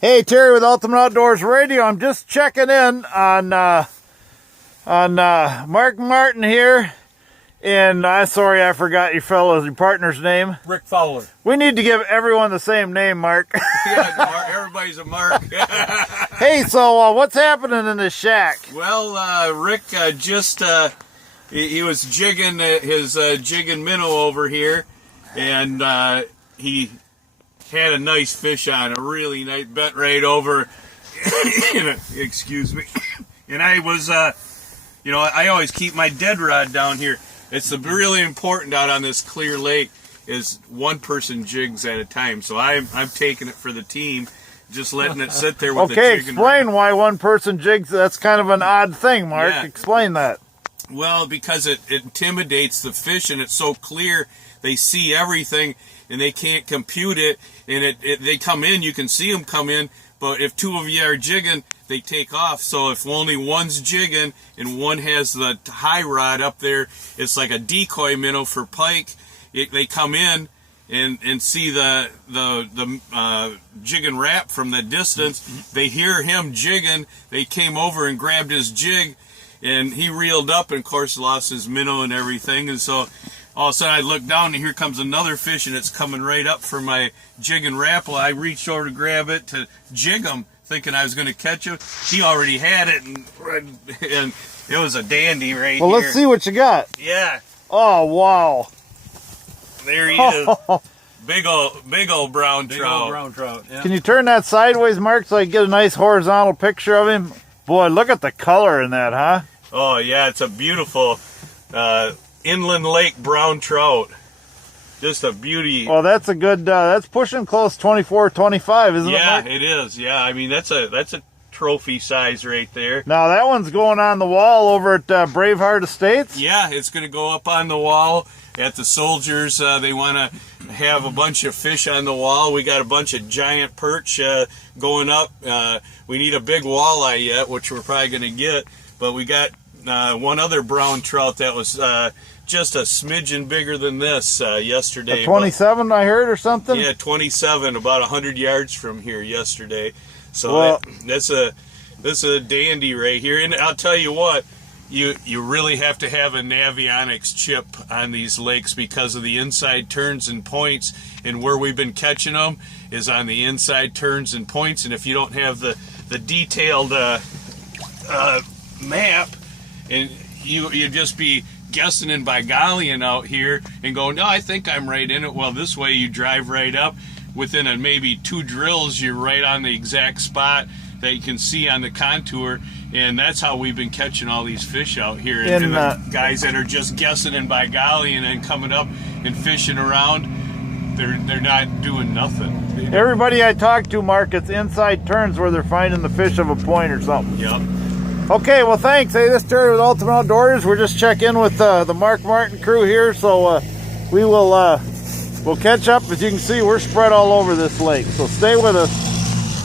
Hey, Terry with Ultimate Outdoors Radio. I'm just checking in on Mark Martin here. And sorry, I forgot your partner's name. Rick Fowler. We need to give everyone the same name, Mark. Yeah, everybody's a Mark. Hey, so what's happening in this shack? Well, Rick he was jigging his jigging minnow over here, and he had a nice fish on, a really nice, bent right over. Excuse me. And I was, I always keep my dead rod down here. It's really important out on this clear lake is one person jigs at a time. So I'm taking it for the team, just letting it sit there with the jigging. Okay, explain why one person jigs. That's kind of an odd thing, Mark. Yeah. Explain that. Well, because it intimidates the fish, and it's so clear, they see everything, and they can't compute it. And they come in, you can see them come in, but if two of you are jigging, they take off. So if only one's jigging and one has the high rod up there, it's like a decoy minnow for pike. They come in and see the jigging rap from the distance. They hear him jigging. They came over and grabbed his jig, and he reeled up and, of course, lost his minnow and everything. And so all of a sudden I look down, and here comes another fish, and it's coming right up for my jig and rapple. I reached over to grab it to jig him, thinking I was going to catch him. He already had it, and it was a dandy right here. Well, let's see what you got. Yeah. Oh, wow. There he is. Big old brown trout. Big old brown trout, yeah. Can you turn that sideways, Mark, so I can get a nice horizontal picture of him? Boy, look at the color in that, huh? Oh, yeah, it's a beautiful inland lake brown trout. Just a beauty. Well, that's a good, that's pushing close 24, 25, isn't it, Mark? Yeah, it is. Yeah, I mean, that's a trophy size right there. Now, that one's going on the wall over at Braveheart Estates? Yeah, it's going to go up on the wall at the Soldiers. They want to have a bunch of fish on the wall. We got a bunch of giant perch going up. We need a big walleye yet, which we're probably going to get. But we got one other brown trout that was just a smidgen bigger than this yesterday. A 27, I heard, or something? Yeah, 27, about 100 yards from here yesterday. So well, that's a dandy right here. And I'll tell you what, you really have to have a Navionics chip on these lakes because of the inside turns and points. And where we've been catching them is on the inside turns and points. And if you don't have the detailed map, and you just be guessing and by gollying out here and going, no, I think I'm right in it. Well, this way you drive right up. Within maybe 2 drills, you're right on the exact spot that you can see on the contour. And that's how we've been catching all these fish out here. And the guys that are just guessing and by gollying and coming up and fishing around, they're not doing nothing. Everybody I talk to, Mark, it's inside turns where they're finding the fish of a point or something. Yep. Okay, well, thanks. Hey, this is Terry with Ultimate Outdoors. We're just checking in with the Mark Martin crew here, so we'll catch up. As you can see, we're spread all over this lake, so stay with us.